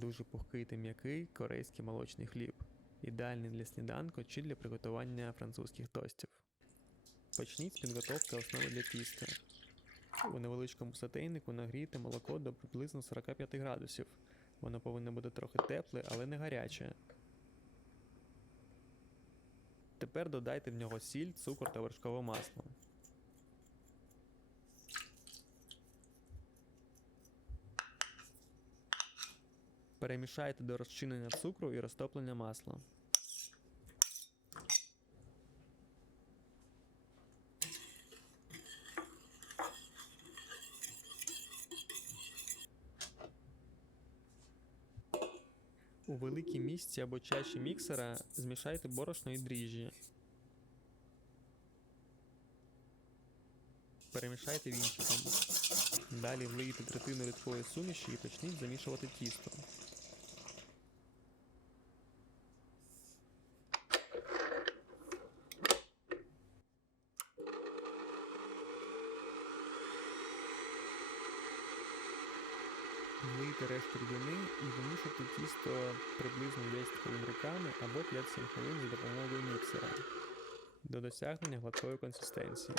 дуже пухкий та м'який корейський молочний хліб, ідеальний для сніданку чи для приготування французьких тостів. Почніть з підготовки основи для тіста. У невеличкому сотейнику нагрійте молоко до приблизно 45 градусів. Воно повинно бути трохи тепле, але не гаряче. Тепер додайте в нього сіль, цукор та вершкове масло. Перемішайте до розчинення цукру і розтоплення масла. У великій місці або чаші міксера змішайте борошно і дріжджі. Перемішайте вінчиком. Далі влийте третину рідкої суміші і почніть замішувати тісто. Влийте решту рідини і вимішуйте тісто приблизно 10 хвилин руками або 5-7 хвилин за допомогою міксера до досягнення гладкої консистенції.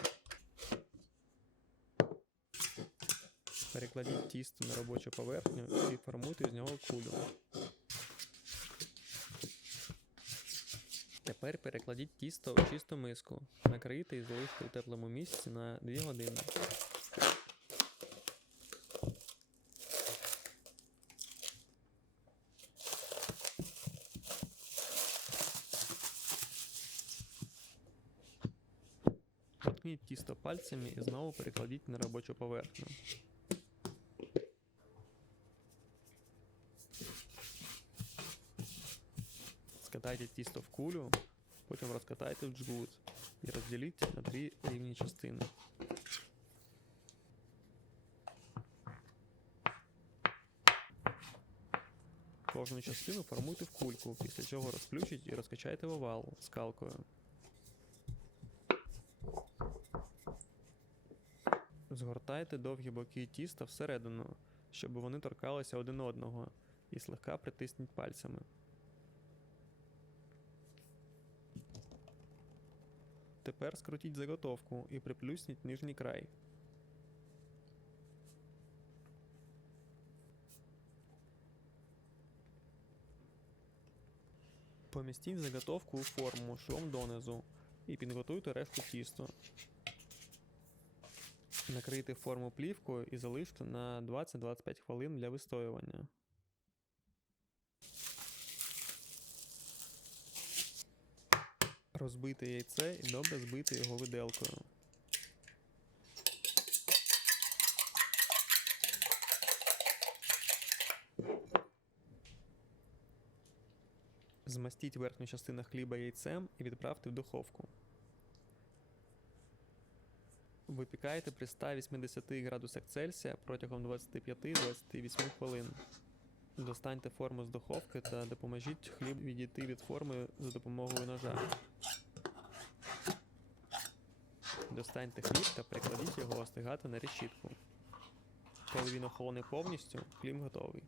Перекладіть тісто на робочу поверхню і формуйте з нього кулю. Тепер перекладіть тісто у чисту миску, накрийте і залиште у теплому місці на 2 години. Проткніть тісто пальцями і знову перекладіть на робочу поверхню. Скатайте тісто в кулю, потім розкатайте в джгут і розділіть на дві рівні частини. Кожну частину формуйте в кульку, після чого розключіть і розкачайте в овал скалкою. Згортайте довгі боки тіста всередину, щоб вони торкалися один одного, і слегка притисніть пальцями. Тепер скрутіть заготовку і приплюсніть нижній край. Помістіть заготовку у форму швом донизу і підготуйте решту тісту. Накрийте форму плівкою і залиште на 20-25 хвилин для вистоювання. Розбийте яйце і добре збийте його виделкою. Змастіть верхню частину хліба яйцем і відправте в духовку. Випікайте при 180 градусах Цельсія протягом 25-28 хвилин. Достаньте форму з духовки та допоможіть хліб відійти від форми за допомогою ножа. Достаньте хліб та прикладіть його остигати на решітку. Коли він охолоне повністю, хліб готовий.